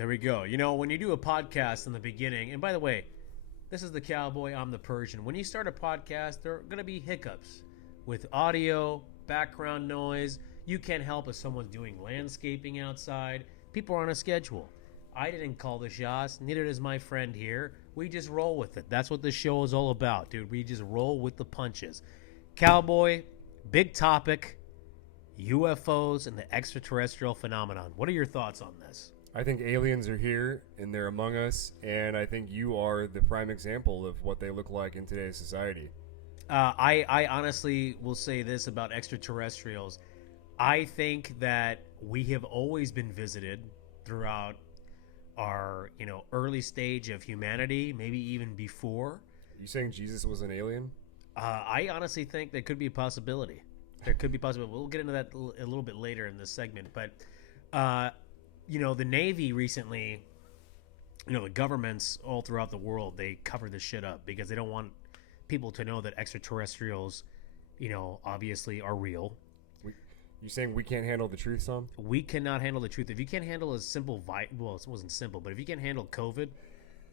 There we go. You know, when you do a podcast in the beginning, and by the way, this is the cowboy, I'm the Persian. When you start a podcast, there are going to be hiccups with audio, background noise. You can't help if someone's doing landscaping outside. People are on a schedule. I didn't call the shots, neither does my friend here. We just roll with it. That's what this show is all about, dude. We just roll with the punches. Cowboy, big topic, UFOs and the extraterrestrial phenomenon. What are your thoughts on this? I think aliens are here and they're among us, and I think you are the prime example of what they look like in today's society. I honestly will say this about extraterrestrials. I think that we have always been visited throughout our, early stage of humanity, maybe even before. You saying Jesus was an alien? I honestly think there could be a possibility. There could be a possibility. We'll get into that a little bit later in this segment. But, the Navy recently, the governments all throughout the world, they cover this shit up because they don't want people to know that extraterrestrials, obviously are real. You saying we can't handle the truth, Sam? We cannot handle the truth. If you can't handle a simple well, it wasn't simple, but if you can't handle COVID,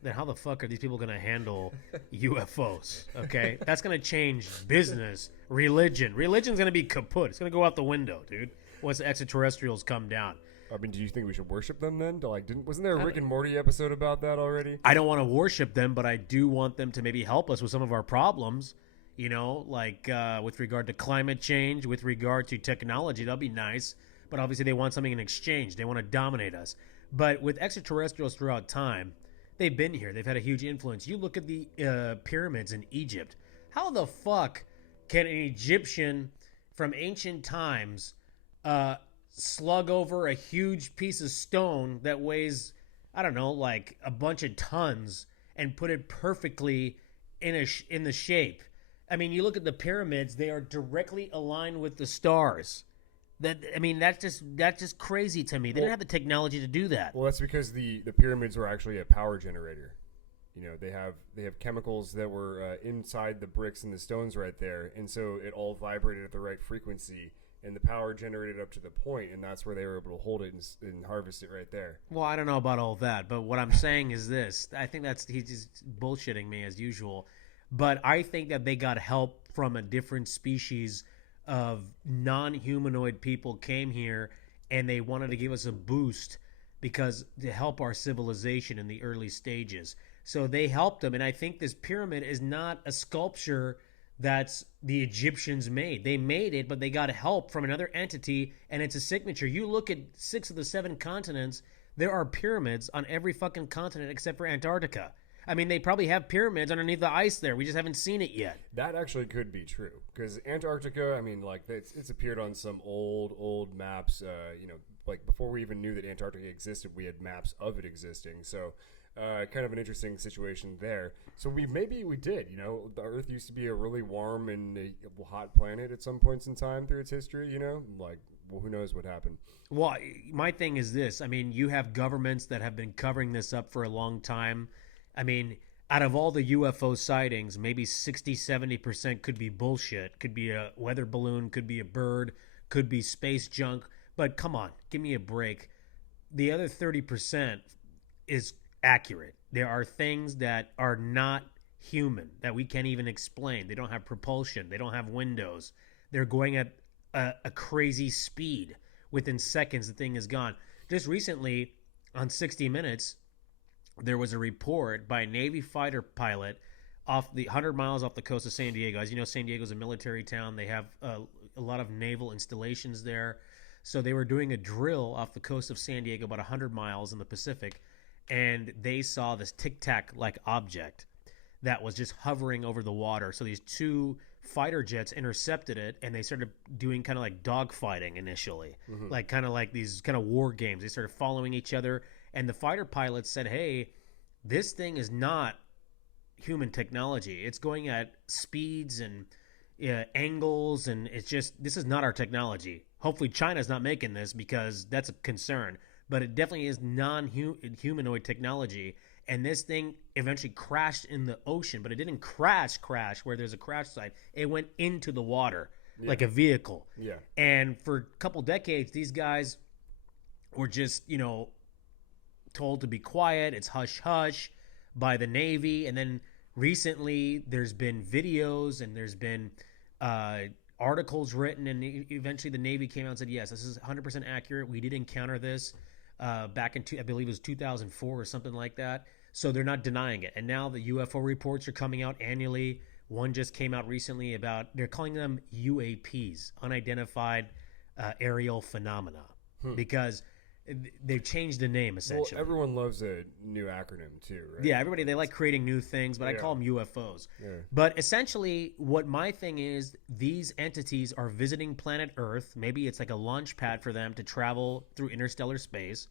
then how the fuck are these people going to handle UFOs? Okay, that's going to change business, religion. Religion's going to be kaput. It's going to go out the window, dude. Once the extraterrestrials come down. I mean, do you think we should worship them then? Wasn't there a Rick and Morty episode about that already? I don't want to worship them, but I do want them to maybe help us with some of our problems. With regard to climate change, with regard to technology, that'll be nice. But obviously they want something in exchange. They want to dominate us. But with extraterrestrials throughout time, they've been here. They've had a huge influence. You look at the pyramids in Egypt. How the fuck can an Egyptian from ancient times slug over a huge piece of stone that weighs, I don't know, like a bunch of tons and put it perfectly in the shape? I mean, you look at the pyramids, they are directly aligned with the stars. That's just crazy to me. They didn't have the technology to do that. Well, that's because the pyramids were actually a power generator. They have chemicals that were inside the bricks and the stones right there, and so it all vibrated at the right frequency, and the power generated up to the point, and that's where they were able to hold it and harvest it right there. Well, I don't know about all that, but what I'm saying is this. I think he's just bullshitting me as usual. But I think that they got help from a different species of non-humanoid people came here, and they wanted to give us a boost because to help our civilization in the early stages. So they helped them, and I think this pyramid is not a sculpture that's the Egyptians made. They made it, but they got help from another entity, and it's a signature. You look at 6 of the 7 continents, there are pyramids on every fucking continent except for Antarctica. I mean, they probably have pyramids underneath the ice there. We just haven't seen it yet. That actually could be true. Because Antarctica, I mean, like, it's appeared on some old maps. Before we even knew that Antarctica existed, we had maps of it existing. So, kind of an interesting situation there. So, maybe we did. The Earth used to be a really warm and hot planet at some points in time through its history, Well, who knows what happened? Well, my thing is this. I mean, you have governments that have been covering this up for a long time. I mean, out of all the UFO sightings, maybe 60-70% could be bullshit. Could be a weather balloon, could be a bird, could be space junk. But come on, give me a break. The other 30% is accurate. There are things that are not human, that we can't even explain. They don't have propulsion. They don't have windows. They're going at a crazy speed. Within seconds, the thing is gone. Just recently, on 60 Minutes, there was a report by a Navy fighter pilot off the 100 miles off the coast of San Diego. As you know, San Diego is a military town. They have a lot of naval installations there. So they were doing a drill off the coast of San Diego, about 100 miles in the Pacific, and they saw this tic-tac-like object that was just hovering over the water. So these 2 fighter jets intercepted it, and they started doing kind of like dogfighting initially, like kind of like these kind of war games. They started following each other. And the fighter pilots said, hey, this thing is not human technology. It's going at speeds and angles, and this is not our technology. Hopefully China's not making this because that's a concern. But it definitely is non-humanoid technology. And this thing eventually crashed in the ocean, but it didn't crash where there's a crash site. It went into the water like a vehicle. Yeah. And for a couple decades, these guys were just, told to be quiet. It's hush hush by the Navy. And then recently there's been videos and there's been articles written, and eventually the Navy came out and said, yes, this is 100% accurate. We did encounter this back in, I believe it was 2004 or something like that. So they're not denying it. And now the UFO reports are coming out annually. One just came out recently about, they're calling them UAPs, unidentified aerial phenomena, because they've changed the name essentially. Well, everyone loves a new acronym too, right? Yeah, everybody, they like creating new things, but I call them UFOs. Yeah. But essentially, what my thing is, these entities are visiting planet Earth. Maybe it's like a launch pad for them to travel through interstellar space.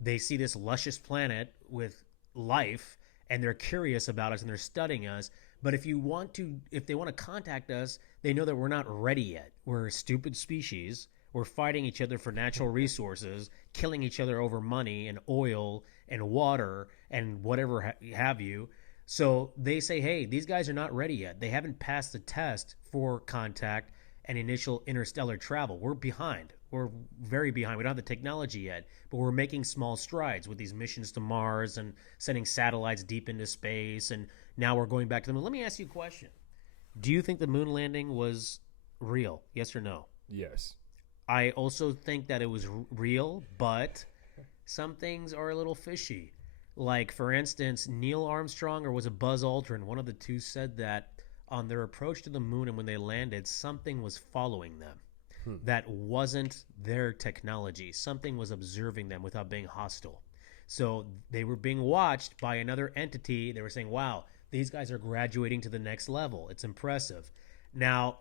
They see this luscious planet with life, and they're curious about us, and they're studying us. But if they want to contact us, they know that we're not ready yet. We're a stupid species. We're fighting each other for natural resources, killing each other over money and oil and water and whatever have you. So they say, hey, these guys are not ready yet. They haven't passed the test for contact and initial interstellar travel. We're behind. We're very behind. We don't have the technology yet, but we're making small strides with these missions to Mars and sending satellites deep into space. And now we're going back to the moon. Let me ask you a question. Do you think the moon landing was real? Yes or no? Yes. I also think that it was real, but some things are a little fishy. Like, for instance, Neil Armstrong, or was it Buzz Aldrin, one of the two, said that on their approach to the moon and when they landed, something was following them. That wasn't their technology. Something was observing them without being hostile. So they were being watched by another entity. They were saying, wow, these guys are graduating to the next level. It's impressive. Now,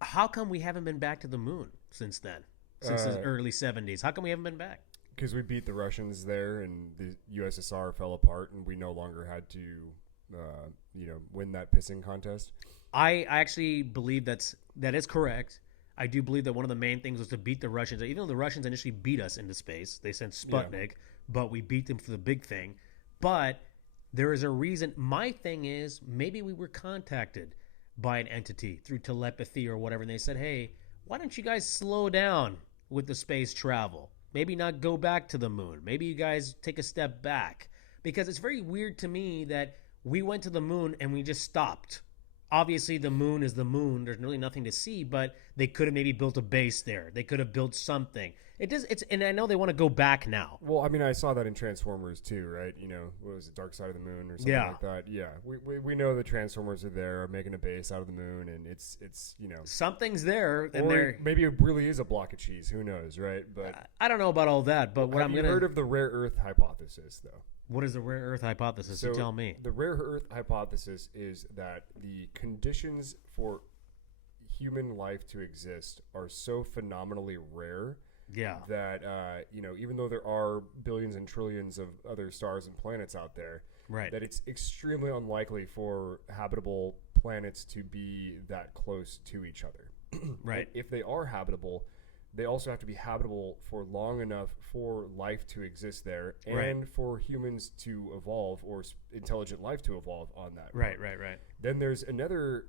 how come we haven't been back to the moon since then? Since the early 70s? How come we haven't been back? Because we beat the Russians there, and the USSR fell apart, and we no longer had to, win that pissing contest. I actually believe that is correct. I do believe that one of the main things was to beat the Russians. Even though the Russians initially beat us into space, they sent Sputnik, but we beat them for the big thing. But there is a reason. My thing is, maybe we were contacted by an entity through telepathy or whatever, and they said, hey, why don't you guys slow down with the space travel? Maybe not go back to the moon. Maybe you guys take a step back. Because it's very weird to me that we went to the moon and we just stopped. Obviously, the moon is the moon. There's really nothing to see, but they could have maybe built a base there. They could have built something. And I know they want to go back now. Well, I mean, I saw that in Transformers too, right? What was it, Dark Side of the Moon or something like that? Yeah, we know the Transformers are there, making a base out of the moon, and it's something's there, and or maybe it really is a block of cheese. Who knows, right? But I don't know about all that. But have you heard of the rare Earth hypothesis, though? What is the rare Earth hypothesis? So you tell me. The rare Earth hypothesis is that the conditions for human life to exist are so phenomenally rare that even though there are billions and trillions of other stars and planets out there, right, that it's extremely unlikely for habitable planets to be that close to each other. Right. And if they are habitable, they also have to be habitable for long enough for life to exist there, and for humans to evolve, or intelligent life to evolve on that. Right. Then there's another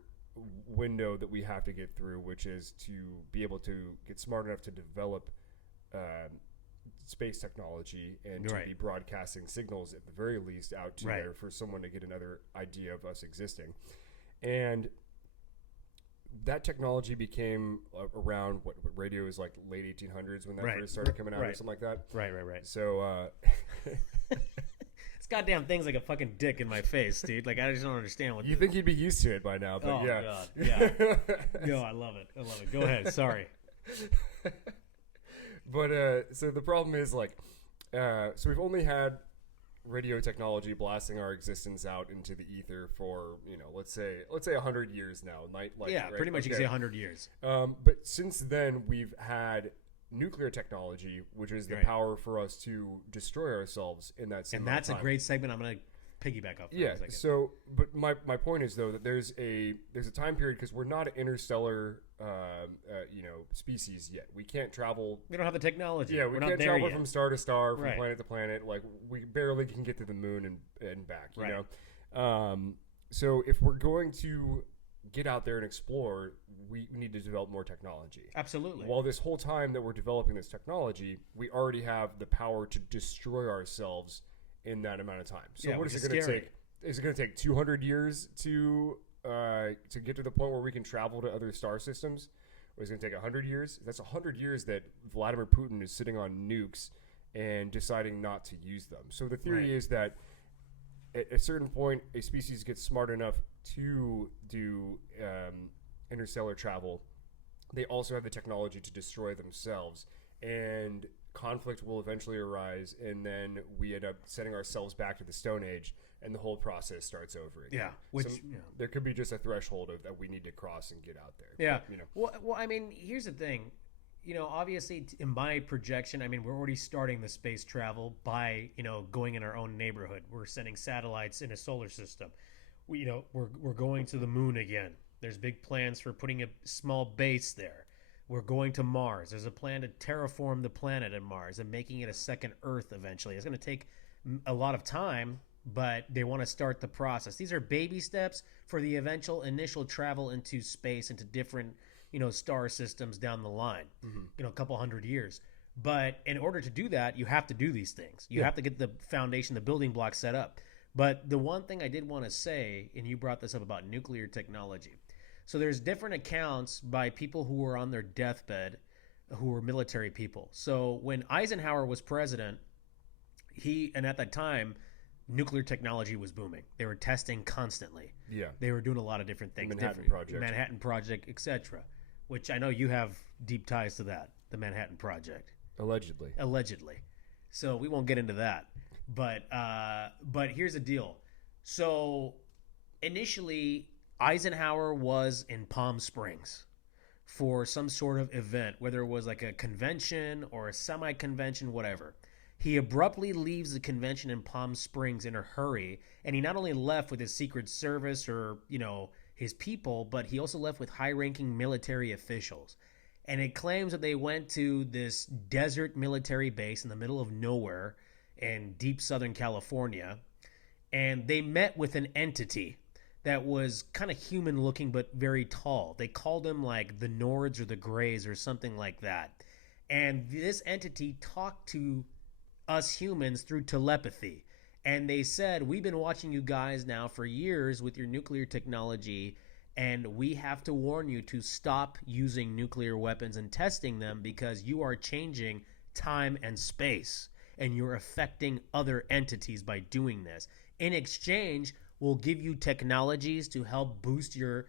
window that we have to get through, which is to be able to get smart enough to develop space technology and to be broadcasting signals at the very least out to there for someone to get another idea of us existing. And that technology became around what radio is like late 1800s when that first started coming out or something like that. Right. So this goddamn thing's like a fucking dick in my face, dude. Like, I just don't understand what you think you'd be used to it by now, but oh, yeah. God. Yeah. Yo, I love it. Go ahead. Sorry. But so the problem is so we've only had radio technology blasting our existence out into the ether for let's say 100 years now. Pretty much. You can say 100 years. But since then we've had nuclear technology, which is the power for us to destroy ourselves in that same. And that's time. A great segment. I'm gonna piggyback off. Yeah. So, but my point is though that there's a time period, because we're not an interstellar species yet. We can't travel. We don't have the technology. Yeah, we can't travel from star to star, from planet to planet. Like, we barely can get to the moon and back. You know. So if we're going to get out there and explore, we need to develop more technology. Absolutely. While this whole time that we're developing this technology, we already have the power to destroy ourselves in that amount of time. So what is it going to take? Is it going to take 200 years to get to the point where we can travel to other star systems? Or is it going to take 100 years? That's 100 years that Vladimir Putin is sitting on nukes and deciding not to use them. So the theory is that at a certain point, a species gets smart enough to do interstellar travel. They also have the technology to destroy themselves, and conflict will eventually arise, and then we end up setting ourselves back to the Stone Age, and the whole process starts over again. Yeah, there could be just a threshold that we need to cross and get out there. Yeah, but, well, I mean, here's the thing. Obviously, in my projection, I mean, we're already starting the space travel by, going in our own neighborhood. We're sending satellites in a solar system. We're going to the moon again. There's big plans for putting a small base there. We're going to Mars. There's a plan to terraform the planet in Mars and making it a second Earth eventually. It's going to take a lot of time, but they want to start the process. These are baby steps for the eventual initial travel into space, into different star systems down the line, a couple hundred years. But in order to do that, you have to do these things. You have to get the foundation, the building blocks set up. But the one thing I did want to say, and you brought this up about nuclear technology. So there's different accounts by people who were on their deathbed who were military people. So when Eisenhower was president, and at that time, nuclear technology was booming. They were testing constantly. Yeah. They were doing a lot of different things. Manhattan Project, etc. Which I know you have deep ties to that, the Manhattan Project. Allegedly. So we won't get into that. But here's the deal. So initially, Eisenhower was in Palm Springs for some sort of event, whether it was like a convention or a semi-convention, whatever. He abruptly leaves the convention in Palm Springs in a hurry, and he not only left with his Secret Service or, his people, but he also left with high-ranking military officials. And it claims that they went to this desert military base in the middle of nowhere in deep Southern California, and they met with an entity that was kind of human-looking but very tall. They called him like the Nords or the Greys or something like that. And this entity talked to us humans through telepathy. And they said, we've been watching you guys now for years with your nuclear technology, and we have to warn you to stop using nuclear weapons and testing them because you are changing time and space, and you're affecting other entities by doing this. In exchange, we'll give you technologies to help boost your,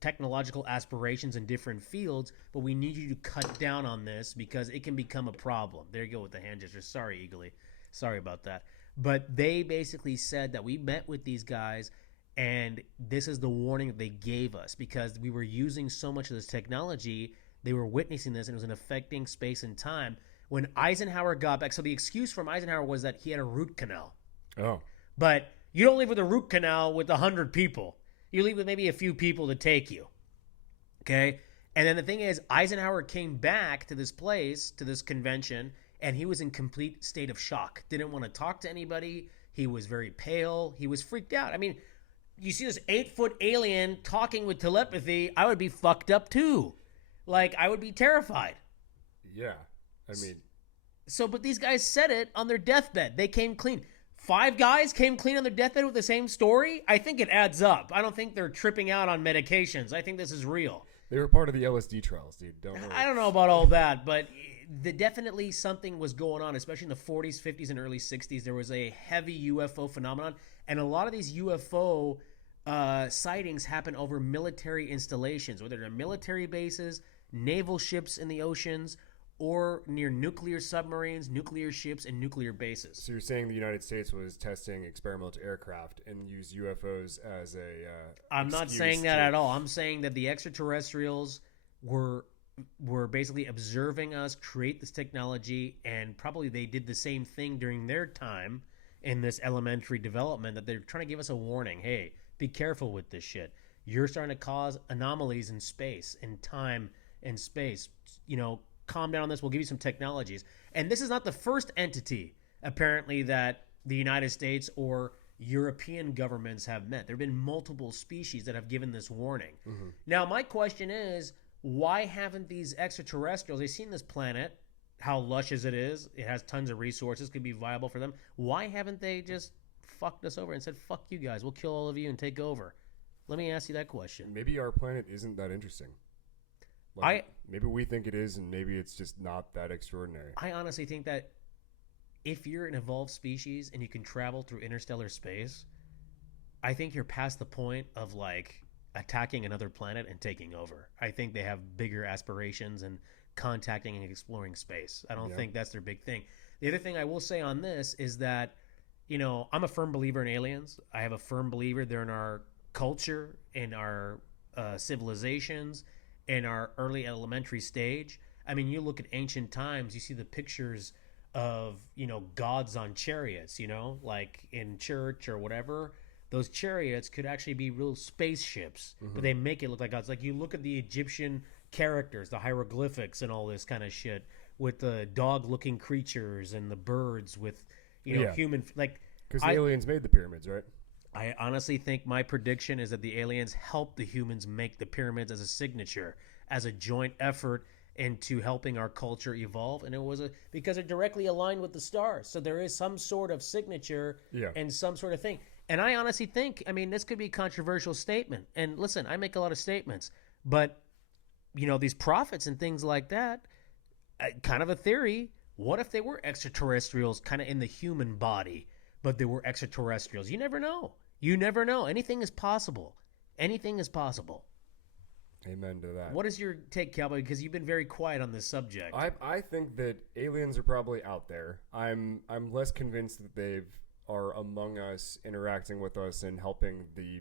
technological aspirations in different fields, but we need you to cut down on this because it can become a problem. There you go with the hand gesture. Sorry, Eagly. Sorry about that. But they basically said that we met with these guys, and this is the warning that they gave us because we were using so much of this technology. They were witnessing this, and it was affecting space and time. When Eisenhower got back, so the excuse from Eisenhower was that he had a root canal. Oh. But you don't leave with a root canal with 100 people. You leave with maybe a few people to take you. Okay? And then the thing is, Eisenhower came back to this place, to this convention, and he was in complete state of shock. Didn't want to talk to anybody. He was very pale. He was freaked out. I mean, you see this 8-foot alien talking with telepathy, I would be fucked up too. Like, I would be terrified. Yeah. I mean. So, but these guys said it on their deathbed. They came clean. 5 guys came clean on their deathbed with the same story? I think it adds up. I don't think they're tripping out on medications. I think this is real. They were part of the LSD trials, dude. Don't worry. I don't know about all that, but definitely something was going on, especially in the 40s, 50s, and early 60s. There was a heavy UFO phenomenon, and a lot of these UFO sightings happen over military installations, whether they're military bases, naval ships in the oceans, or near nuclear submarines, nuclear ships, and nuclear bases. So you're saying the United States was testing experimental aircraft and used UFOs as a I'm not saying that at all. I'm saying that the extraterrestrials were basically observing us create this technology, and probably they did the same thing during their time in this elementary development, that they're trying to give us a warning. Hey, be careful with this shit. You're starting to cause anomalies in space, in time, in space. Calm down on this. We'll give you some technologies. And this is not the first entity, apparently, that the United States or European governments have met. There have been multiple species that have given this warning. Mm-hmm. Now, my question is, why haven't these extraterrestrials, they've seen this planet, how lush as it is, it has tons of resources, could be viable for them. Why haven't they just fucked us over and said, fuck you guys, we'll kill all of you and take over? Let me ask you that question. Maybe our planet isn't that interesting. Maybe we think it is, and maybe it's just not that extraordinary. I honestly think that if you're an evolved species and you can travel through interstellar space, I think you're past the point of like attacking another planet and taking over. I think they have bigger aspirations and contacting and exploring space. I don't think that's their big thing. The other thing I will say on this is that, you know, I'm a firm believer in aliens. I have a firm believer they're in our culture, in our civilizations, in our early elementary stage. I mean, you look at ancient times, you see the pictures of, you know, gods on chariots, you know, like in church or whatever. Those chariots could actually be real spaceships, but they make it look like gods. Like you look at the Egyptian characters, the hieroglyphics and all this kind of shit with the dog-looking creatures and the birds with, you know, human, like, because the aliens made the pyramids, right? I honestly think my prediction is that the aliens helped the humans make the pyramids as a signature, as a joint effort into helping our culture evolve. And it was because it directly aligned with the stars. So there is some sort of signature and some sort of thing. And I honestly think, I mean, this could be a controversial statement. And listen, I make a lot of statements, but, you know, these prophets and things like that, kind of a theory. What if they were extraterrestrials kind of in the human body, but they were extraterrestrials? You never know. You never know. Anything is possible. Anything is possible. Amen to that. What is your take, Cowboy? Because you've been very quiet on this subject. I think that aliens are probably out there. I'm less convinced that they are among us, interacting with us, and helping the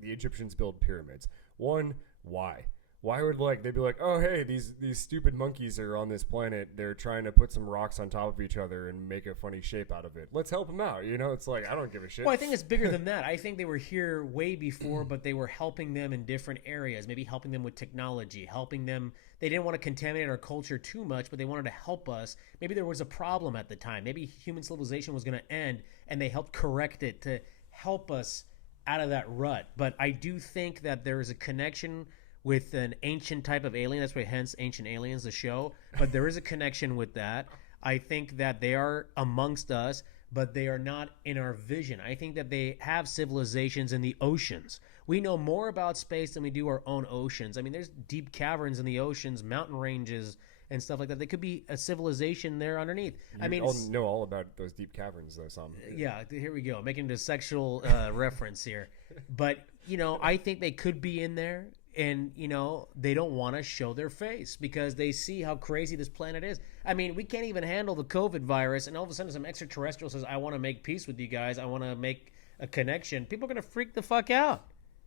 the Egyptians build pyramids. One, why? Why would they'd be like, oh hey, these stupid monkeys are on this planet. They're trying to put some rocks on top of each other and make a funny shape out of it. Let's help them out. You know, it's like I don't give a shit. Well, I think it's bigger than that. I think they were here way before, but they were helping them in different areas. Maybe helping them with technology, helping them. They didn't want to contaminate our culture too much, but they wanted to help us. Maybe there was a problem at the time. Maybe human civilization was going to end, and they helped correct it to help us out of that rut. But I do think that there is a connection with an ancient type of alien. That's why hence Ancient Aliens, the show. But there is a connection with that. I think that they are amongst us, but they are not in our vision. I think that they have civilizations in the oceans. We know more about space than we do our own oceans. I mean, there's deep caverns in the oceans, mountain ranges, and stuff like that. There could be a civilization there underneath. You know all about those deep caverns, though, Sam. Yeah, here we go. Making it a sexual reference here. But, you know, I think they could be in there. And, you know, they don't want to show their face because they see how crazy this planet is. I mean, we can't even handle the COVID virus, and all of a sudden some extraterrestrial says, I want to make peace with you guys. I want to make a connection. People are going to freak the fuck out.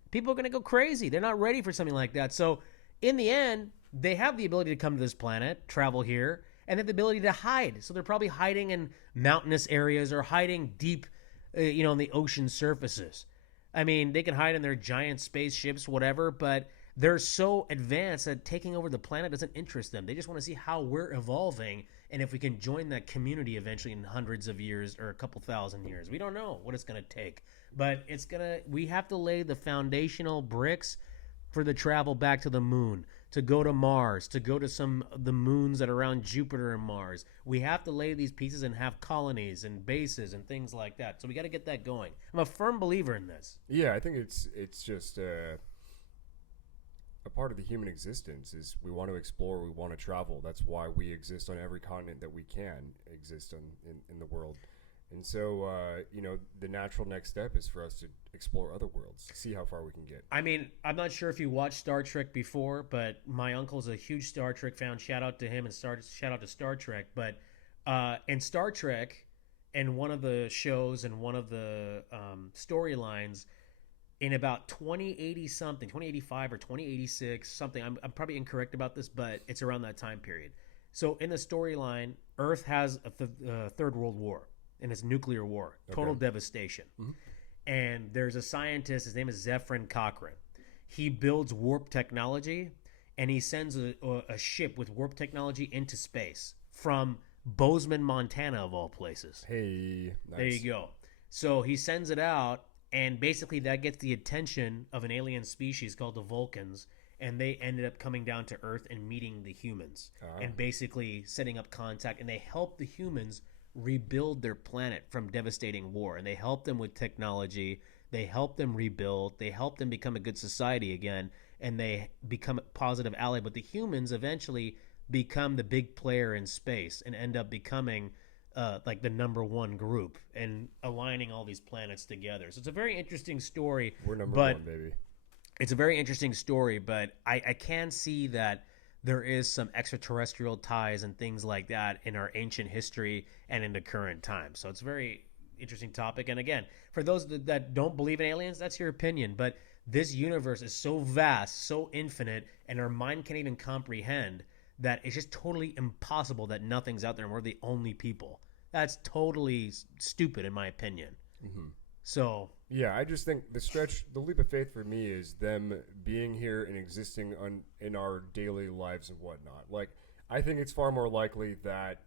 People are going to go crazy. They're not ready for something like that. So, in the end, they have the ability to come to this planet, travel here, and have the ability to hide. So they're probably hiding in mountainous areas or hiding deep, in the ocean surfaces. I mean, they can hide in their giant spaceships, whatever, but they're so advanced that taking over the planet doesn't interest them. They just want to see how we're evolving and if we can join that community eventually in hundreds of years or a couple thousand years. We don't know what it's going to take, but we have to lay the foundational bricks for the travel back to the moon, to go to Mars, to go to some of the moons that are around Jupiter and Mars. We have to lay these pieces and have colonies and bases and things like that. So we got to get that going. I'm a firm believer in this. Yeah, I think it's just a part of the human existence is we want to explore, we want to travel. That's why we exist on every continent that we can exist in the world. And so, the natural next step is for us to explore other worlds, see how far we can get. I mean, I'm not sure if you watched Star Trek before, but my uncle's a huge Star Trek fan. Shout out to him and shout out to Star Trek. But in Star Trek, in one of the shows and one of the storylines, in about 2080 something, 2085 or 2086 something, I'm probably incorrect about this, but it's around that time period. So in the storyline, Earth has a third world war, and it's nuclear war, total devastation. Mm-hmm. And there's a scientist, his name is Zephyrin Cochrane. He builds warp technology, and he sends a ship with warp technology into space from Bozeman, Montana, of all places. Hey, nice. There you go. So he sends it out, and basically that gets the attention of an alien species called the Vulcans, and they ended up coming down to Earth and meeting the humans and basically setting up contact, and they help the humans rebuild their planet from devastating war, and they help them with technology, they help them rebuild, they help them become a good society again, and they become a positive ally. But the humans eventually become the big player in space and end up becoming like the number one group and aligning all these planets together. So it's a very interesting story. We're number but one, baby. It's a very interesting story, but I can see that there is some extraterrestrial ties and things like that in our ancient history and into current times. So it's a very interesting topic. And again, for those that don't believe in aliens, that's your opinion. But this universe is so vast, so infinite, and our mind can't even comprehend that it's just totally impossible that nothing's out there and we're the only people. That's totally stupid, in my opinion. Mm-hmm. So yeah, I just think the leap of faith for me is them being here and existing in our daily lives and whatnot. Like, I think it's far more likely that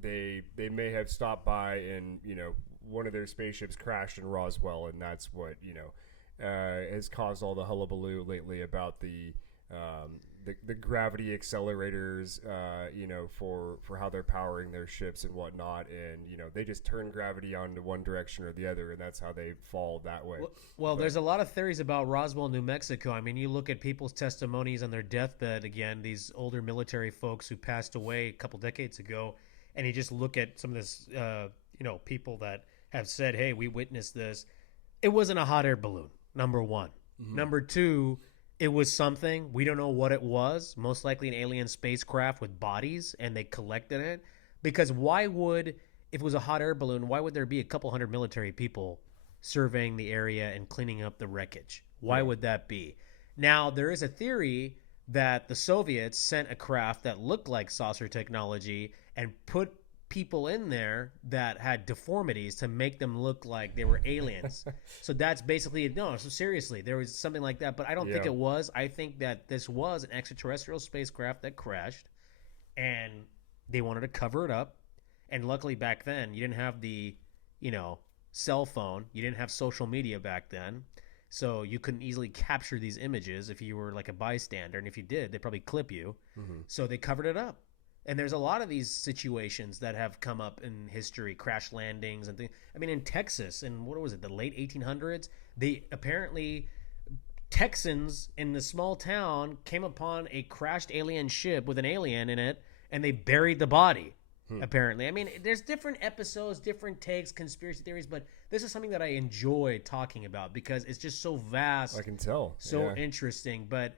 they may have stopped by and, you know, one of their spaceships crashed in Roswell, and that's what, you know, has caused all the hullabaloo lately about the gravity accelerators, you know, for how they're powering their ships and whatnot, and you know they just turn gravity onto one direction or the other, and that's how they fall that way. Well, there's a lot of theories about Roswell, New Mexico. I mean, you look at people's testimonies on their deathbed. Again, these older military folks who passed away a couple decades ago, and you just look at some of this, you know, people that have said, "Hey, we witnessed this." It wasn't a hot air balloon. Number one. Mm-hmm. Number two. It was something. We don't know what it was. Most likely an alien spacecraft with bodies, and they collected it. Because why would, if it was a hot air balloon, why would there be a couple hundred military people surveying the area and cleaning up the wreckage? Why would that be? Now, there is a theory that the Soviets sent a craft that looked like saucer technology and put people in there that had deformities to make them look like they were aliens. So that's basically no. So seriously, there was something like that, but I don't think it was. I think that this was an extraterrestrial spacecraft that crashed, and they wanted to cover it up. And luckily, back then, you didn't have the, you know, cell phone. You didn't have social media back then, so you couldn't easily capture these images if you were like a bystander. And if you did, they'd probably clip you. Mm-hmm. So they covered it up. And there's a lot of these situations that have come up in history, crash landings and things. I mean, in Texas, in what was it, the late 1800s, they apparently, Texans in the small town came upon a crashed alien ship with an alien in it, and they buried the body, apparently. I mean, there's different episodes, different takes, conspiracy theories, but this is something that I enjoy talking about because it's just so vast. I can tell. So interesting, but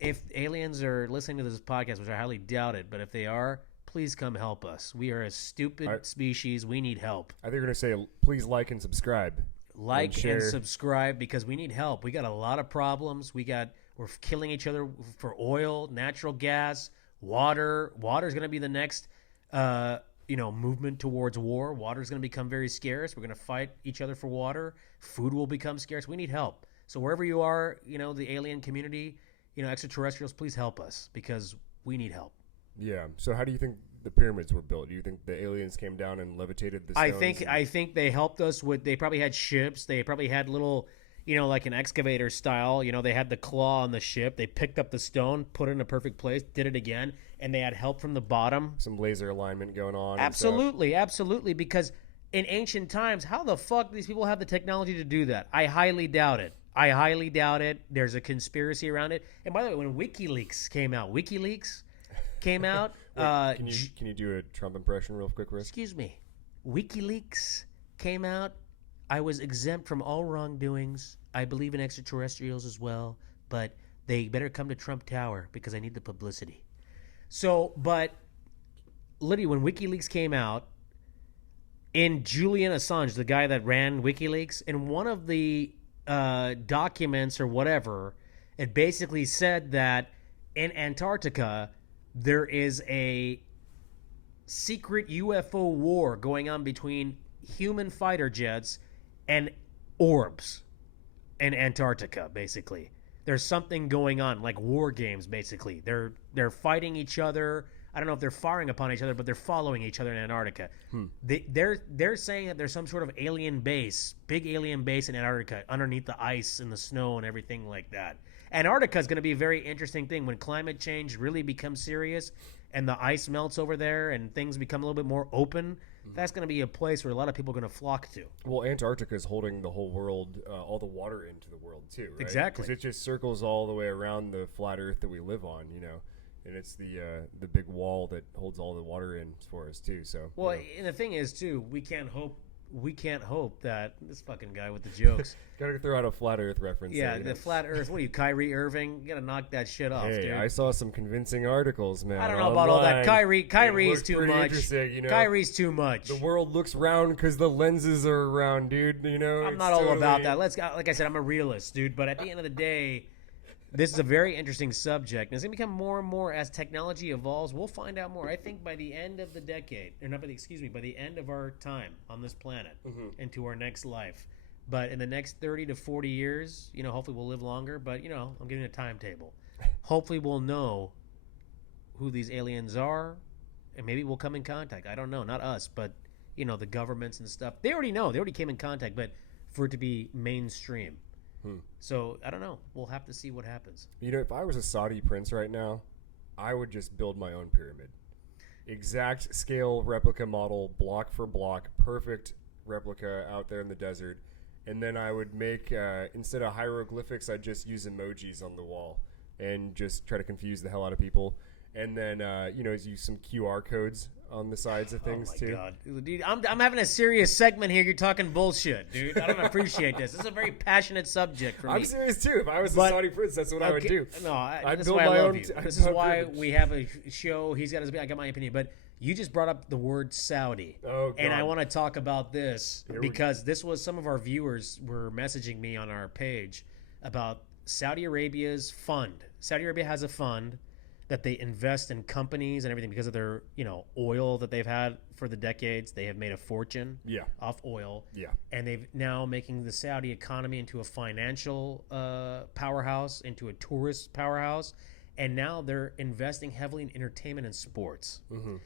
if aliens are listening to this podcast, which I highly doubt it, but if they are, please come help us. We are a stupid species. We need help. I think you're going to say, please like and subscribe. Like and subscribe because we need help. We got a lot of problems. We're killing each other for oil, natural gas, water. Water is going to be the next, movement towards war. Water is going to become very scarce. We're going to fight each other for water. Food will become scarce. We need help. So wherever you are, you know, the alien community, you know, extraterrestrials, please help us because we need help. Yeah. So how do you think the pyramids were built? Do you think the aliens came down and levitated the stones? I think they helped us with, they probably had ships. They probably had little, you know, like an excavator style. You know, they had the claw on the ship. They picked up the stone, put it in a perfect place, did it again, and they had help from the bottom. Some laser alignment going on. Absolutely, absolutely. Because in ancient times, how the fuck do these people have the technology to do that? I highly doubt it. There's a conspiracy around it. And by the way, when WikiLeaks came out, Wait, can you do a Trump impression real quick, Rick? Excuse me. WikiLeaks came out. I was exempt from all wrongdoings. I believe in extraterrestrials as well, but they better come to Trump Tower because I need the publicity. So, but Lydia, when WikiLeaks came out, in Julian Assange, the guy that ran WikiLeaks, in one of the documents or whatever, it basically said that in Antarctica there is a secret UFO war going on between human fighter jets and orbs in Antarctica. Basically, there's something going on, like war games. Basically, they're fighting each other. I don't know if they're firing upon each other, but they're following each other in Antarctica. They're saying that there's some sort of alien base, big alien base in Antarctica, underneath the ice and the snow and everything like that. Antarctica is going to be a very interesting thing when climate change really becomes serious and the ice melts over there and things become a little bit more open. That's going to be a place where a lot of people are going to flock to. Well, Antarctica is holding the whole world, all the water into the world too, right? Exactly. Because it just circles all the way around the flat Earth that we live on, and it's the big wall that holds all the water in for us too. So well, and the thing is too, we can't hope that this fucking guy with the jokes. Gotta throw out a flat Earth reference. Yeah, there, the flat Earth. What are you, Kyrie Irving? You gotta knock that shit off, hey, dude. I saw some convincing articles, man. I don't know about all that. Kyrie's too much. Interesting, Kyrie's too much. The world looks round because the lenses are round, dude. I'm not all about that. Like I said, I'm a realist, dude. But at the end of the day, this is a very interesting subject. And it's going to become more and more as technology evolves. We'll find out more. I think by the end of the decade, by the end of our time on this planet, into our next life. But in the next 30 to 40 years, hopefully we'll live longer. But, I'm giving a timetable. Hopefully we'll know who these aliens are, and maybe we'll come in contact. I don't know. Not us, but, the governments and stuff. They already know. They already came in contact. But for it to be mainstream. So, I don't know. We'll have to see what happens. If I was a Saudi prince right now, I would just build my own pyramid. Exact scale replica model, block for block, perfect replica out there in the desert. And then I would make, instead of hieroglyphics, I'd just use emojis on the wall and just try to confuse the hell out of people. And then, use some QR codes on the sides of things, too. Oh, my God. Dude, I'm having a serious segment here. You're talking bullshit, dude. I don't appreciate this. This is a very passionate subject for me. I'm serious, too. If I was a Saudi prince, that's what I would do. No, I'd this is build why my I love own you. This is why we have a show. He's got his opinion. I got my opinion. But you just brought up the word Saudi. Oh, God. And I want to talk about this because this was some of our viewers were messaging me on our page about Saudi Arabia's fund. Saudi Arabia has a fund that they invest in companies and everything because of their, oil that they've had for the decades. They have made a fortune off oil. Yeah. And they've now making the Saudi economy into a financial powerhouse, into a tourist powerhouse. And now they're investing heavily in entertainment and sports. Mm-hmm.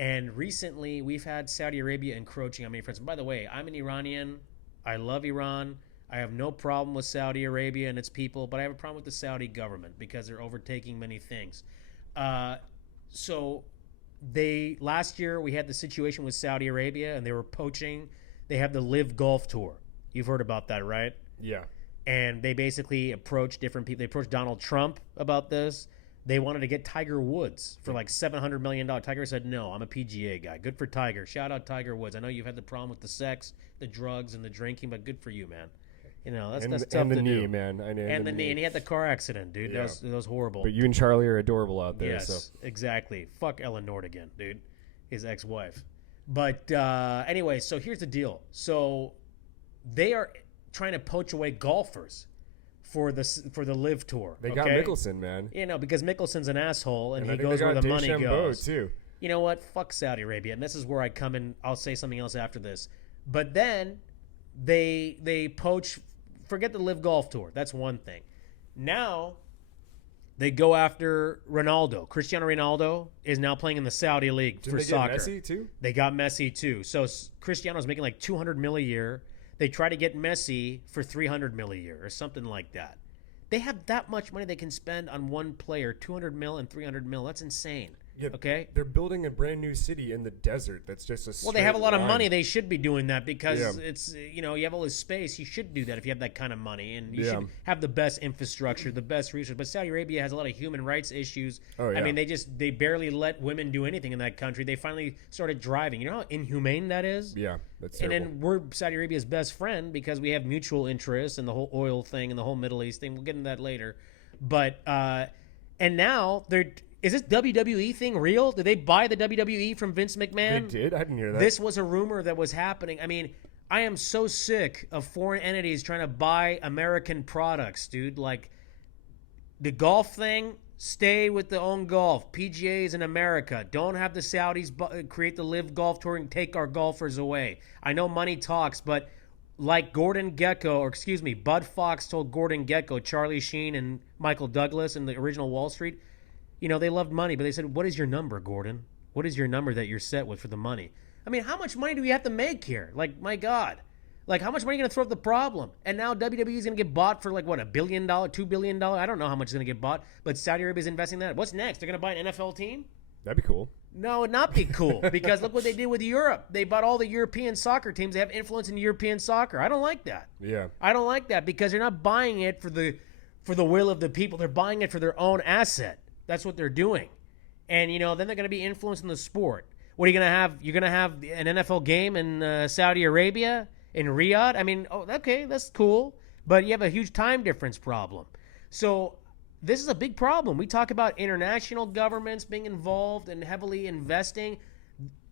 And recently we've had Saudi Arabia encroaching on many friends. By the way, I'm an Iranian. I love Iran. I have no problem with Saudi Arabia and its people, but I have a problem with the Saudi government because they're overtaking many things. So last year we had the situation with Saudi Arabia and they were poaching. They have the Live Golf Tour. You've heard about that, right? Yeah. And they basically approached different people. They approached Donald Trump about this. They wanted to get Tiger Woods for like $700 million. Tiger said, no, I'm a PGA guy. Good for Tiger. Shout out Tiger Woods. I know you've had the problem with the sex, the drugs, and the drinking, but good for you, man. That's tough and the to knee, do. Man. And the knee. And he had the car accident, dude. Yeah. That was horrible. But you and Charlie are adorable out there. Yes, so. Exactly. Fuck Ellen Nordegren, dude. His ex-wife. But anyway, so here's the deal. So they are trying to poach away golfers for the Live Tour. They got Mickelson, man. Because Mickelson's an asshole and he I think goes they got where the money DeChambeau, goes. Too. You know what? Fuck Saudi Arabia. And this is where I come in. I'll say something else after this. But then they poach. Forget the Live Golf Tour. That's one thing. Now they go after Ronaldo. Cristiano Ronaldo is now playing in the Saudi League for soccer. Didn't they get Messi too? They got Messi too. So Cristiano's making like $200 million a year. They try to get Messi for $300 million a year or something like that. They have that much money they can spend on one player, $200 million and $300 million. That's insane. Yeah, okay, they're building a brand new city in the desert. That's just a well. They have a lot line. of money. They should be doing that because it's you have all this space. You should do that if you have that kind of money, and you should have the best infrastructure, the best research. But Saudi Arabia has a lot of human rights issues. Oh, yeah. I mean, they barely let women do anything in that country. They finally started driving. You know how inhumane that is. Yeah, that's terrible. And then we're Saudi Arabia's best friend because we have mutual interests in the whole oil thing and the whole Middle East thing. We'll get into that later. But and now they're. Is this WWE thing real? Did they buy the WWE from Vince McMahon? They did? I didn't hear that. This was a rumor that was happening. I mean, I am so sick of foreign entities trying to buy American products, dude. Like, the golf thing, stay with the own golf. PGA's in America. Don't have the Saudis create the Live Golf Tour and take our golfers away. I know money talks, but like Bud Fox told Gordon Gekko, Charlie Sheen, and Michael Douglas in the original Wall Street, they loved money, but they said, what is your number, Gordon? What is your number that you're set with for the money? I mean, how much money do we have to make here? Like, my God. Like, how much money are you going to throw at the problem? And now WWE is going to get bought for, like, what, $1 billion, $2 billion? I don't know how much is going to get bought, but Saudi Arabia is investing in that. What's next? They're going to buy an NFL team? That'd be cool. No, it would not be cool, because look what they did with Europe. They bought all the European soccer teams. They have influence in European soccer. I don't like that. Yeah. I don't like that, because they're not buying it for the will of the people. They're buying it for their own asset. That's what they're doing. And, then they're going to be influencing the sport. What are you going to have? You're going to have an NFL game in Saudi Arabia, in Riyadh? I mean, okay, that's cool. But you have a huge time difference problem. So this is a big problem. We talk about international governments being involved and heavily investing.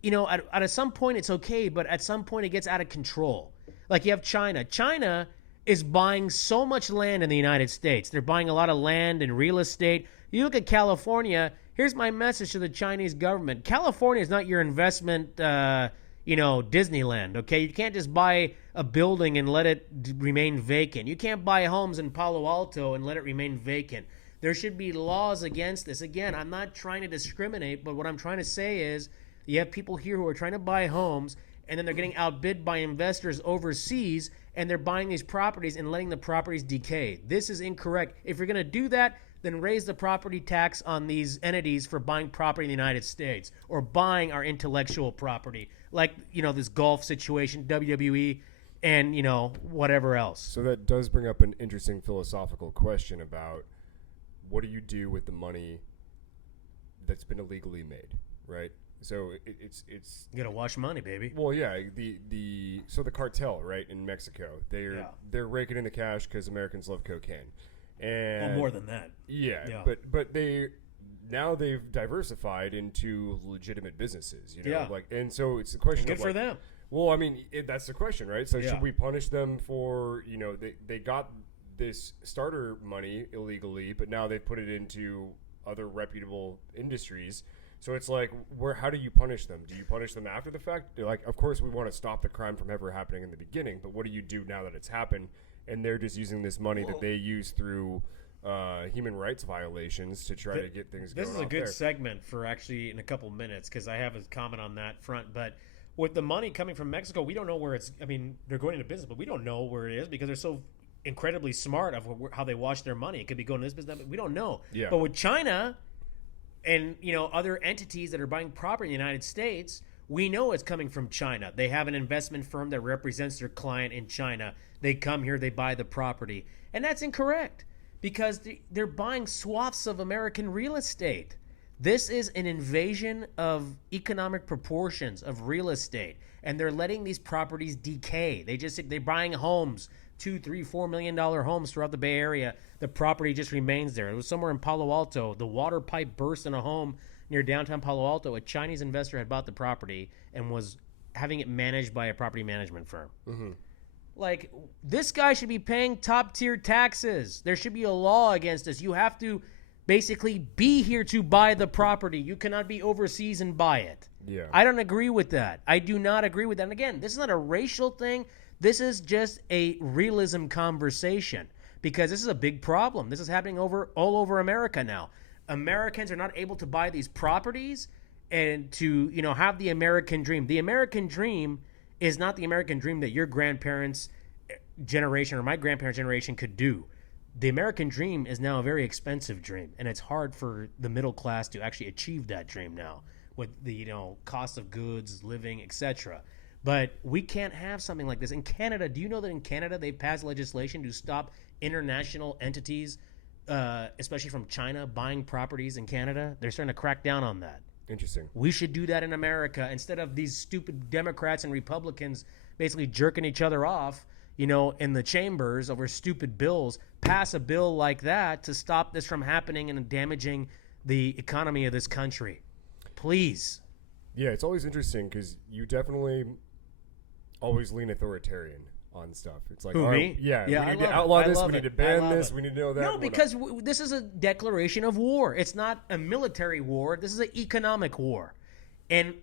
At some point it's okay, but at some point it gets out of control. Like you have China. China is buying so much land in the United States. They're buying a lot of land and real estate. You look at California. Here's my message to the Chinese government. California is not your investment, Disneyland, okay? You can't just buy a building and let it remain vacant. You can't buy homes in Palo Alto and let it remain vacant. There should be laws against this. Again, I'm not trying to discriminate, but what I'm trying to say is you have people here who are trying to buy homes, and then they're getting outbid by investors overseas, and they're buying these properties and letting the properties decay. This is incorrect. If you're going to do that, then raise the property tax on these entities for buying property in the United States or buying our intellectual property, like, this golf situation, WWE, and, whatever else. So that does bring up an interesting philosophical question about what do you do with the money that's been illegally made, right? So it's you gotta wash money, baby. Well, yeah, the cartel, right, in Mexico, they're raking in the cash because Americans love cocaine, and more than that. Yeah. But they've diversified into legitimate businesses, and so it's the question. Good for them. Well, I mean, that's the question, right? So should we punish them for they got this starter money illegally, but now they've put it into other reputable industries. So it's like, how do you punish them? Do you punish them after the fact? Like, of course, we want to stop the crime from ever happening in the beginning, but what do you do now that it's happened and they're just using this money that they use through human rights violations to try to get things going? This is a good segment for actually in a couple minutes, because I have a comment on that front. But with the money coming from Mexico, we don't know where it's. I mean, they're going into business, but we don't know where it is because they're so incredibly smart of how they wash their money. It could be going to this business, but we don't know. Yeah. But with China and other entities that are buying property in the United States, we know it's coming from China. They have an investment firm that represents their client in China. They come here, they buy the property. And that's incorrect because they're buying swaths of American real estate. This is an invasion of economic proportions of real estate, and they're letting these properties decay. They're buying homes, $2, $3, $4 million homes throughout the Bay Area. The property just remains there. It was somewhere in Palo Alto. The water pipe burst in a home near downtown Palo Alto. A Chinese investor had bought the property and was having it managed by a property management firm. Mm-hmm. Like, this guy should be paying top-tier taxes. There should be a law against this. You have to basically be here to buy the property. You cannot be overseas and buy it. Yeah. I don't agree with that. I do not agree with that. And again, this is not a racial thing. This is just a realism conversation because this is a big problem. This is happening all over America now. Americans are not able to buy these properties and to, have the American dream. The American dream is not the American dream that your grandparents' generation or my grandparents' generation could do. The American dream is now a very expensive dream, and it's hard for the middle class to actually achieve that dream now with the cost of goods, living, etc. But we can't have something like this. In Canada, do you know that in Canada they've passed legislation to stop international entities, especially from China, buying properties in Canada? They're starting to crack down on that. Interesting. We should do that in America instead of these stupid Democrats and Republicans basically jerking each other off, in the chambers over stupid bills. Pass a bill like that to stop this from happening and damaging the economy of this country. Please. Yeah, it's always interesting because you definitely always lean authoritarian on stuff. It's like, who, me? Yeah, we need to outlaw this, we need to ban this, we need to know that. No, because this is a declaration of war. It's not a military war. This is an economic war. And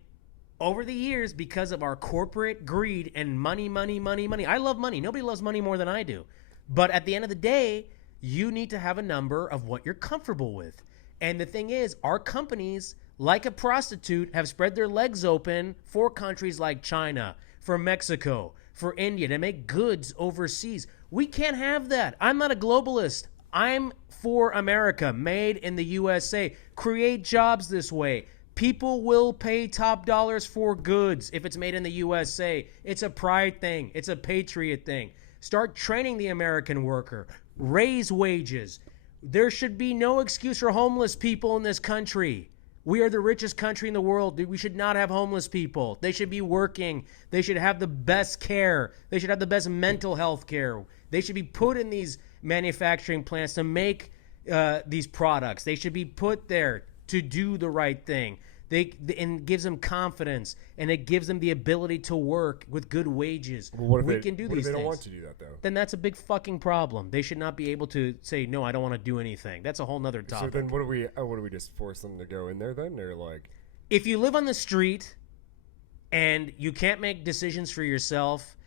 over the years, because of our corporate greed and money, I love money. Nobody loves money more than I do. But at the end of the day, you need to have a number of what you're comfortable with. And the thing is, our companies, like a prostitute, have spread their legs open for countries like China, for Mexico, for India to make goods overseas. We can't have that. I'm not a globalist. I'm for America, made in the USA. Create jobs this way. People will pay top dollars for goods if it's made in the USA. It's a pride thing. It's a patriot thing. Start training the American worker. Raise wages. There should be no excuse for homeless people in this country. We are the richest country in the world. We should not have homeless people. They should be working. They should have the best care. They should have the best mental health care. They should be put in these manufacturing plants to make these products. They should be put there to do the right thing. And gives them confidence, and it gives them the ability to work with good wages. Well, we can do these things. What if they don't want to do that, though? Then that's a big fucking problem. They should not be able to say, no, I don't want to do anything. That's a whole nother topic. So then what do we just force them to go in there then? Or like, if you live on the street and you can't make decisions for yourself,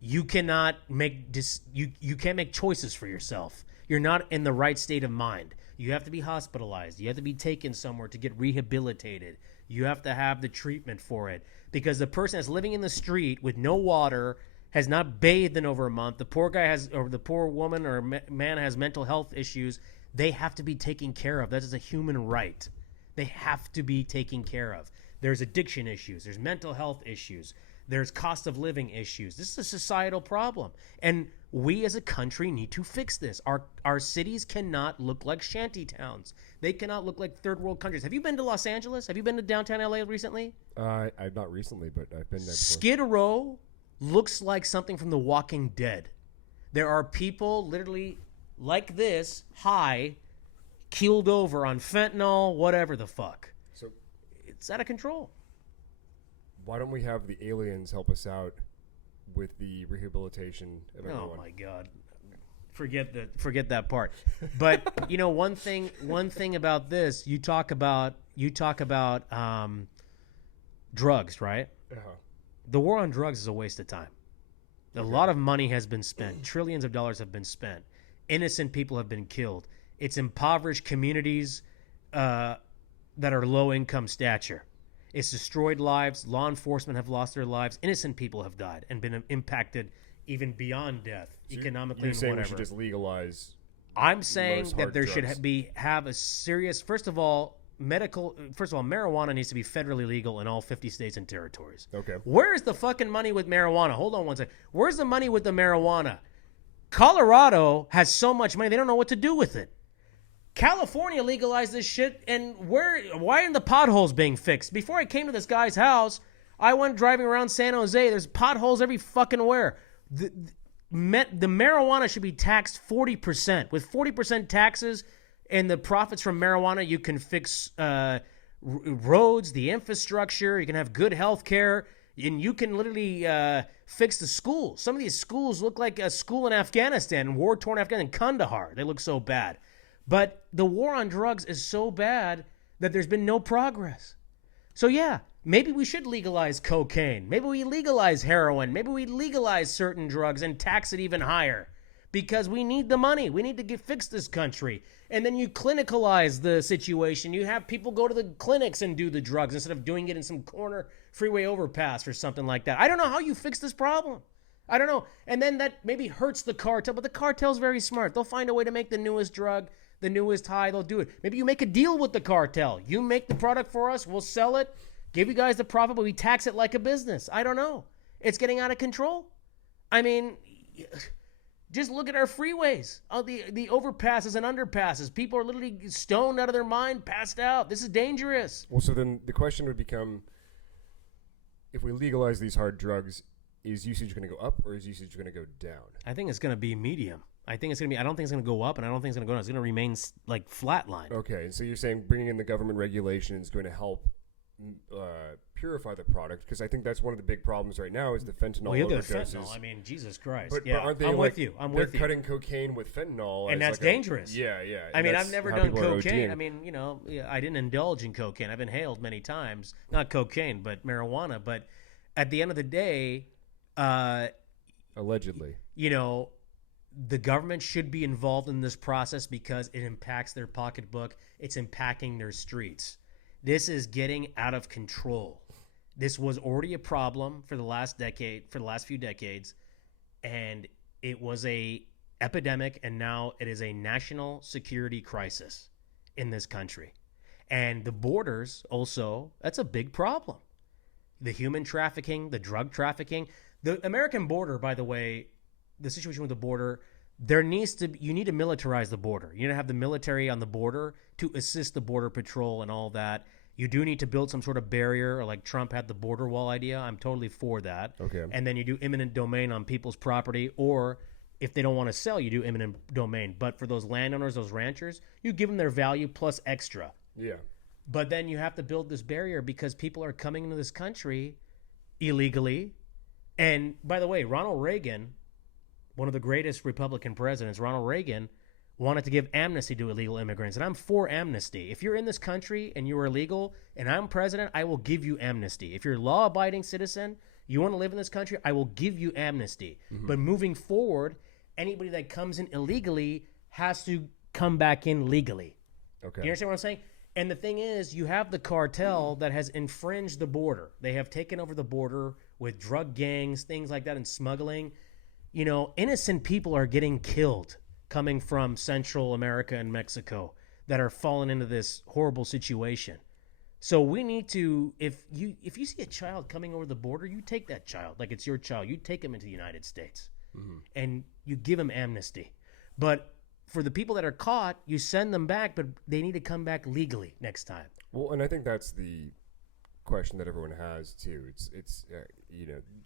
you cannot make you can't make choices for yourself. You're not in the right state of mind. You have to be hospitalized. You have to be taken somewhere to get rehabilitated. You have to have the treatment for it. Because the person that's living in the street with no water, has not bathed in over a month, the poor guy has, or the poor woman or man has mental health issues, they have to be taken care of. That is a human right. They have to be taken care of. There's addiction issues. There's mental health issues. There's cost of living issues. This is a societal problem. And we as a country need to fix this. Our cities cannot look like shanty towns. They cannot look like third world countries. Have you been to Los Angeles? Have you been to downtown LA recently? I've not recently, but I've been there before. Skid Row looks like something from The Walking Dead. There are people literally like this, high, keeled over on fentanyl, whatever the fuck. So it's out of control. Why don't we have the aliens help us out with the rehabilitation of everyone? Oh my God, forget that part. But you know, one thing about this, you talk about drugs, right? Uh-huh. The war on drugs is a waste of time. A lot of money has been spent. Trillions of dollars have been spent. Innocent people have been killed. It's impoverished communities that are low income stature. It's destroyed lives. Law enforcement have lost their lives. Innocent people have died and been impacted even beyond death, so economically you're and saying whatever. We should just legalize. I'm saying that there drugs. should have a serious. First of all, marijuana needs to be federally legal in all 50 states and territories. Okay. Where's the fucking money with marijuana? Hold on one second. Where's the money with the marijuana? Colorado has so much money they don't know what to do with it. California legalized this shit, and why aren't the potholes being fixed? Before I came to this guy's house, I went driving around San Jose. There's potholes every fucking where. The marijuana should be taxed 40%. With 40% taxes and the profits from marijuana, you can fix roads, the infrastructure. You can have good health care, and you can literally fix the schools. Some of these schools look like a school in Afghanistan, war-torn Afghanistan, in Kandahar. They look so bad. But the war on drugs is so bad that there's been no progress. So yeah, maybe we should legalize cocaine. Maybe we legalize heroin. Maybe we legalize certain drugs and tax it even higher. Because we need the money. We need to fix this country. And then you clinicalize the situation. You have people go to the clinics and do the drugs instead of doing it in some corner freeway overpass or something like that. I don't know how you fix this problem. I don't know. And then that maybe hurts the cartel. But the cartel's very smart. They'll find a way to make the newest drug, the newest high. They'll do it. Maybe you make a deal with the cartel. You make the product for us. We'll sell it. Give you guys the profit, but we tax it like a business. I don't know. It's getting out of control. I mean, just look at our freeways. The overpasses and underpasses. People are literally stoned out of their mind, passed out. This is dangerous. Well, so then the question would become, if we legalize these hard drugs, is usage going to go up or is usage going to go down? I think it's going to be medium. I don't think it's going to go up, and I don't think it's going to go down. It's going to remain like flatline. Okay, so you're saying bringing in the government regulation is going to help purify the product, because I think that's one of the big problems right now is the fentanyl overdoses. Fentanyl. I mean, Jesus Christ. But aren't they, I'm with you. They're cutting cocaine with fentanyl, and that's dangerous. Yeah. I mean, I've never done cocaine. I mean, I didn't indulge in cocaine. I've inhaled many times, not cocaine, but marijuana. But at the end of the day, allegedly, the government should be involved in this process because it impacts their pocketbook. It's impacting their streets. This is getting out of control. This was already a problem for the last few decades, and it was a epidemic, and now it is a national security crisis in this country. And the borders also, that's a big problem. The human trafficking, the drug trafficking, the American border, by the way, the situation with the border, you need to militarize the border. You need to have the military on the border to assist the border patrol and all that. You do need to build some sort of barrier, like Trump had the border wall idea. I'm totally for that. Okay. And then you do eminent domain on people's property, or if they don't want to sell, you do eminent domain. But for those landowners, those ranchers, you give them their value plus extra. Yeah. But then you have to build this barrier because people are coming into this country illegally. And by the way, Ronald Reagan, one of the greatest Republican presidents, Ronald Reagan, wanted to give amnesty to illegal immigrants. And I'm for amnesty. If you're in this country and you are illegal and I'm president, I will give you amnesty. If you're a law-abiding citizen, you want to live in this country, I will give you amnesty. Mm-hmm. But moving forward, anybody that comes in illegally has to come back in legally. Okay. You understand what I'm saying? And the thing is, you have the cartel that has infringed the border. They have taken over the border with drug gangs, things like that, and smuggling. You know, innocent people are getting killed coming from Central America and Mexico that are falling into this horrible situation. So we need to, if you see a child coming over the border, you take that child like it's your child. You take him into the United States, and you give him amnesty. But for the people that are caught, you send them back, but they need to come back legally next time. Well, and I think that's the question that everyone has too. It's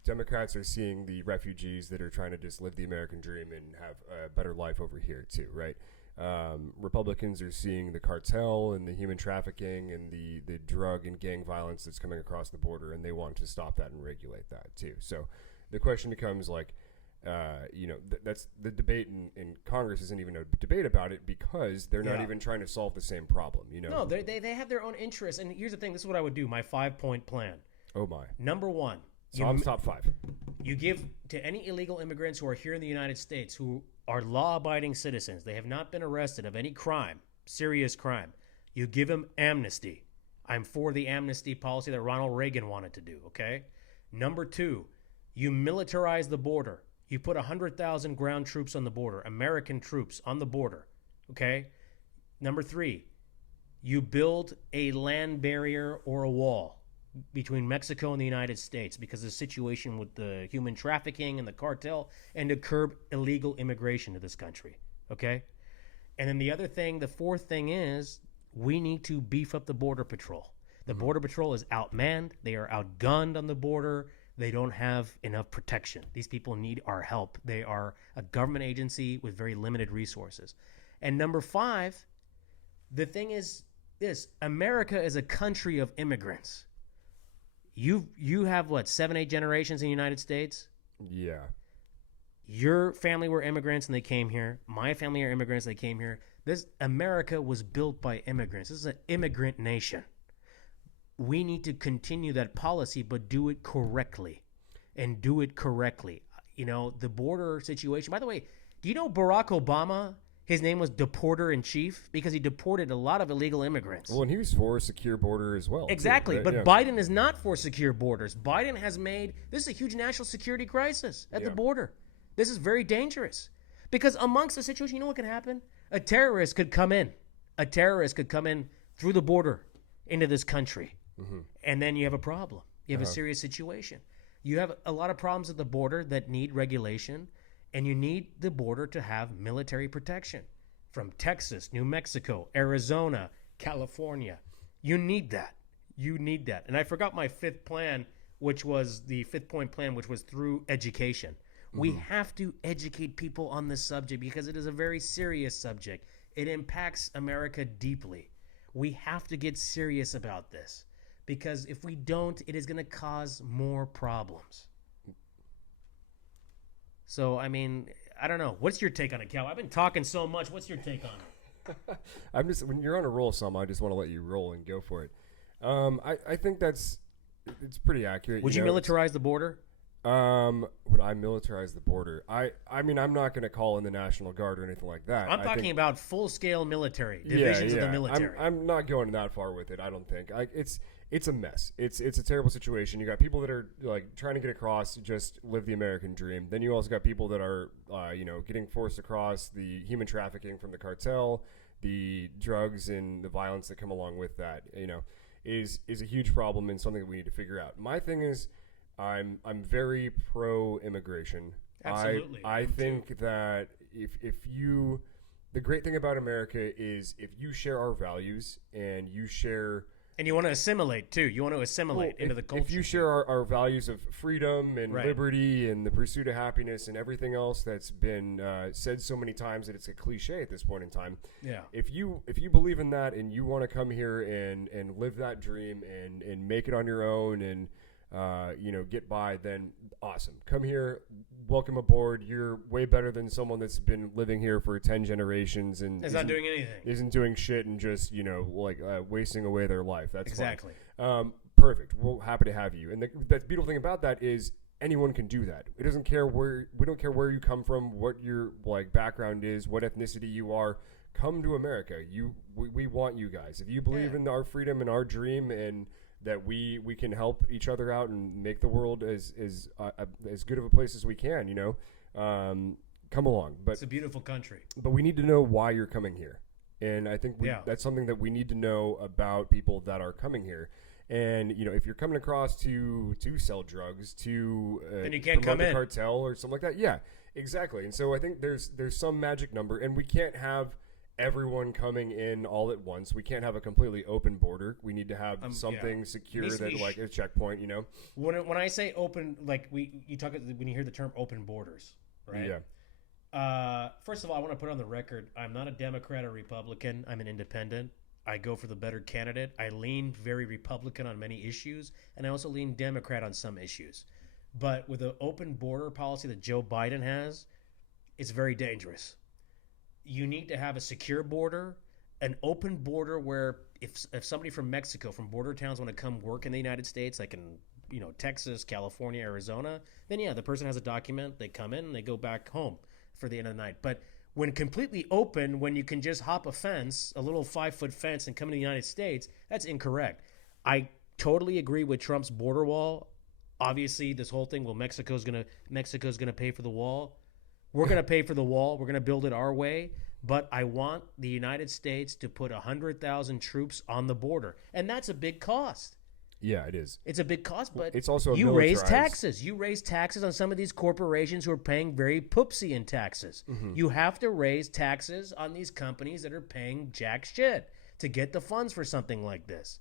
Democrats are seeing the refugees that are trying to just live the American dream and have a better life over here too, right? Republicans are seeing the cartel and the human trafficking and the drug and gang violence that's coming across the border, and they want to stop that and regulate that too. So the question becomes like, that's the debate in Congress isn't even a debate about it because they're not even trying to solve the same problem. No, they have their own interests. And here's the thing: this is what I would do. My 5-point plan. Oh my! Number one. So I'm top 5. You give to any illegal immigrants who are here in the United States who are law-abiding citizens. They have not been arrested of any crime, serious crime. You give them amnesty. I'm for the amnesty policy that Ronald Reagan wanted to do. Okay. Number 2, you militarize the border. You put 100,000 ground troops on the border, American troops on the border, okay? Number 3, you build a land barrier or a wall between Mexico and the United States because of the situation with the human trafficking and the cartel, and to curb illegal immigration to this country, okay? And then the 4th thing is we need to beef up the Border Patrol. The Border Patrol is outmanned. They are outgunned on the border. They don't have enough protection. These people need our help. They are a government agency with very limited resources. And number 5, the thing is this: America is a country of immigrants. You have, 7, 8 generations in the United States? Yeah. Your family were immigrants and they came here. My family are immigrants, they came here. America was built by immigrants. This is an immigrant nation. We need to continue that policy, but do it correctly. And do it correctly. The border situation. By the way, do you know Barack Obama, his name was Deporter-in-Chief because he deported a lot of illegal immigrants. Well, and he was for a secure border as well. Exactly, too, right? But Yeah. Biden is not for secure borders. Biden has made this is a huge national security crisis at the border. This is very dangerous because amongst the situation, you know what can happen? A terrorist could come in. A terrorist could come in through the border into this country. Mm-hmm. And then you have a problem. You have a serious situation. You have a lot of problems at the border that need regulation, and you need the border to have military protection from Texas, New Mexico, Arizona, California. You need that. You need that. And I forgot my 5th plan, which was the 5th-point plan, which was through education. Mm-hmm. We have to educate people on this subject because it is a very serious subject. It impacts America deeply. We have to get serious about this. Because if we don't, it is going to cause more problems. So, I mean, I don't know. What's your take on it, Cal? I've been talking so much. What's your take on it? When you're on a roll, I just want to let you roll and go for it. I think it's pretty accurate. Would you militarize the border? Would I militarize the border? I mean, I'm not going to call in the National Guard or anything like that. I'm I talking think, about full-scale military, yeah, divisions of the yeah. military. I'm not going that far with it. I don't think. It's a mess. It's a terrible situation. You got people that are like trying to get across, just live the American dream. Then you also got people that are, getting forced across, the human trafficking from the cartel, the drugs and the violence that come along with that. Is a huge problem and something that we need to figure out. My thing is, I'm very pro immigration. Absolutely. I think that if you the great thing about America is if you share our values and you share And you want to assimilate, too. You want to assimilate into the culture. if you share our values of freedom and Right. liberty and the pursuit of happiness and everything else that's been said so many times that it's a cliche at this point in time. Yeah. If you believe in that and you want to come here and live that dream and make it on your own and get by, then awesome. Come here, welcome aboard. You're way better than someone that's been living here for 10 generations and It's not doing anything. isn't doing shit and just wasting away their life. That's Exactly. fine. Perfect. We're happy to have you. And the beautiful thing about that is anyone can do that. It doesn't care we don't care where you come from, what your background is, what ethnicity you are. Come to America. We want you guys. If you believe in our freedom and our dream and that we can help each other out and make the world as good of a place as we can, come along. But It's a beautiful country. but we need to know why you're coming here, and I think that's something that we need to know about people that are coming here. And if you're coming across to sell drugs, to Then you can't promote come the in. cartel or something like that, yeah, exactly. And so I think there's some magic number, and we can't have everyone coming in all at once. We can't have a completely open border. We need to have something secure Needs to that be like a checkpoint. When I say open, like you talk when you hear the term open borders, right? Yeah. First of all, I want to put on the record, I'm not a Democrat or Republican. I'm an independent. I go for the better candidate. I lean very Republican on many issues, and I also lean Democrat on some issues. But with the open border policy that Joe Biden has, it's very dangerous. You need to have a secure border, an open border where if somebody from Mexico, from border towns, want to come work in the United States, like in Texas, California, Arizona, then the person has a document. They come in and they go back home for the end of the night. But when completely open, when you can just hop a fence, a little 5-foot fence, and come to the United States, that's incorrect. I totally agree with Trump's border wall. Obviously, this whole thing, Mexico's gonna pay for the wall. We're going to pay for the wall. We're going to build it our way. But I want the United States to put 100,000 troops on the border. And that's a big cost. Yeah, it is. It's a big cost, but it's also you raise militarized. taxes. You raise taxes on some of these corporations who are paying very poopsie in taxes. Mm-hmm. You have to raise taxes on these companies that are paying jack shit to get the funds for something like this.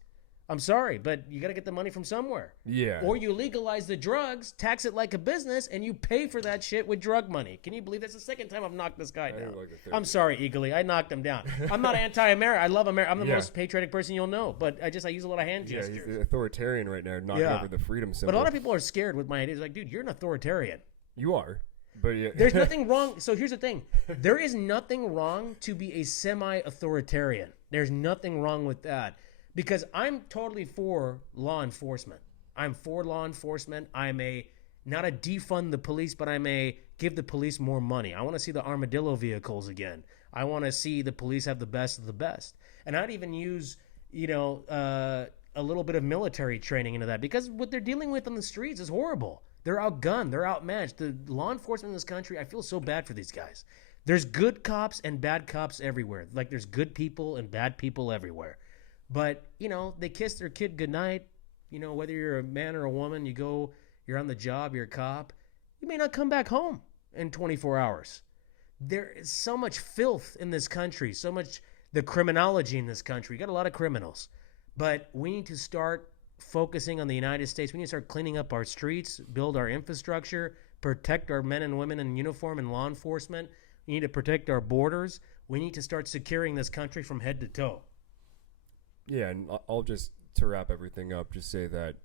I'm sorry, but you got to get the money from somewhere. Yeah. Or you legalize the drugs, tax it like a business, and you pay for that shit with drug money. Can you believe that's the second time I've knocked this guy down? I'm sorry, Eagly. I knocked him down. I'm not anti-America. I love America. I'm the most patriotic person you'll know. But I use a lot of hand gestures. He's authoritarian right now, knocking over the freedom symbol. But a lot of people are scared with my ideas. Like, dude, you're an authoritarian. You are. But yeah. There's nothing wrong. So here's the thing. There is nothing wrong to be a semi-authoritarian. There's nothing wrong with that. Because I'm totally for law enforcement. I'm for law enforcement. I'm not a defund the police, but I'm a give the police more money. I want to see the armadillo vehicles again. I want to see the police have the best of the best. And I'd even use, a little bit of military training into that because what they're dealing with on the streets is horrible. They're outgunned. They're outmatched. The law enforcement in this country, I feel so bad for these guys. There's good cops and bad cops everywhere. Like there's good people and bad people everywhere. But, they kiss their kid goodnight. Whether you're a man or a woman, you're on the job, you're a cop. You may not come back home in 24 hours. There is so much filth in this country, so much the criminology in this country. You got a lot of criminals. But we need to start focusing on the United States. We need to start cleaning up our streets, build our infrastructure, protect our men and women in uniform and law enforcement. We need to protect our borders. We need to start securing this country from head to toe. Yeah, and I'll just, to wrap everything up, just say that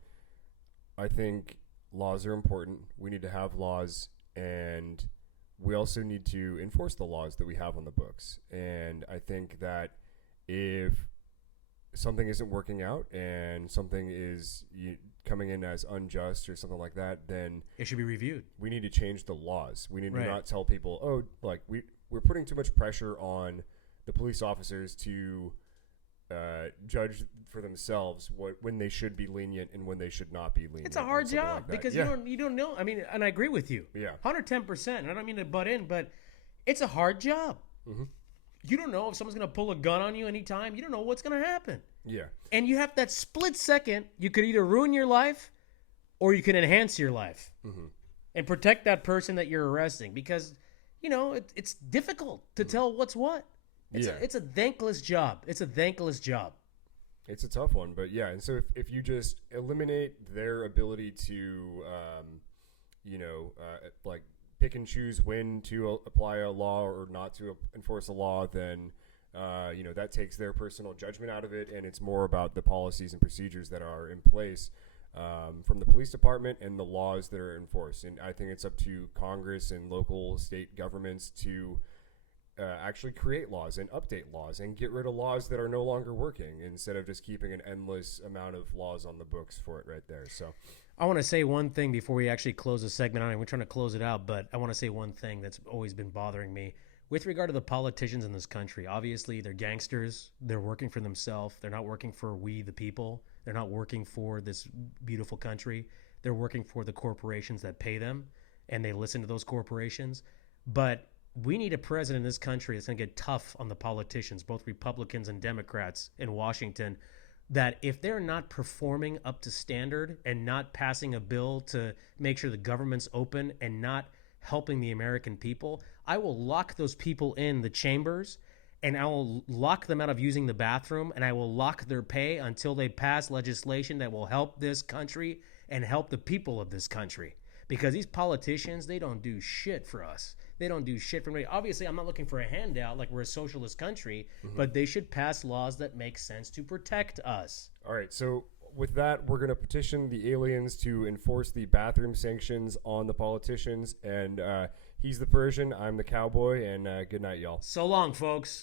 I think laws are important. We need to have laws, and we also need to enforce the laws that we have on the books. And I think that if something isn't working out and something is coming in as unjust or something like that, then It should be reviewed. we need to change the laws. We need Right. to not tell people, oh, like we're putting too much pressure on the police officers to judge for themselves when they should be lenient and when they should not be lenient. It's a and hard something job like that. because Yeah. you don't know. I mean, and I agree with you. Yeah. 110%. And I don't mean to butt in, but it's a hard job. Mm-hmm. You don't know if someone's going to pull a gun on you anytime. You don't know what's going to happen. Yeah. And you have that split second. You could either ruin your life or you can enhance your life Mm-hmm. and protect that person that you're arresting because, it's difficult to tell what's what. It's a thankless job. It's a thankless job. It's a tough one, but yeah. And so if you just eliminate their ability to, like pick and choose when to apply a law or not to enforce a law, then, that takes their personal judgment out of it. And it's more about the policies and procedures that are in place from the police department and the laws that are enforced. And I think it's up to Congress and local state governments to actually create laws and update laws and get rid of laws that are no longer working instead of just keeping an endless amount of laws on the books for it right there. So I want to say one thing before we actually close the segment on it. We're trying to close it out, but I want to say one thing that's always been bothering me with regard to the politicians in this country. Obviously, they're gangsters. They're working for themselves. They're not working for we, the people. They're not working for this beautiful country. They're working for the corporations that pay them, and they listen to those corporations. But we need a president in this country that's going to get tough on the politicians, both Republicans and Democrats in Washington, that if they're not performing up to standard and not passing a bill to make sure the government's open and not helping the American people, I will lock those people in the chambers and I will lock them out of using the bathroom and I will lock their pay until they pass legislation that will help this country and help the people of this country. Because these politicians, they don't do shit for us. They don't do shit for me. Obviously, I'm not looking for a handout like we're a socialist country, but they should pass laws that make sense to protect us. all right, so with that, we're going to petition the aliens to enforce the bathroom sanctions on the politicians. And he's the Persian, I'm the cowboy, and good night, y'all. So long, folks.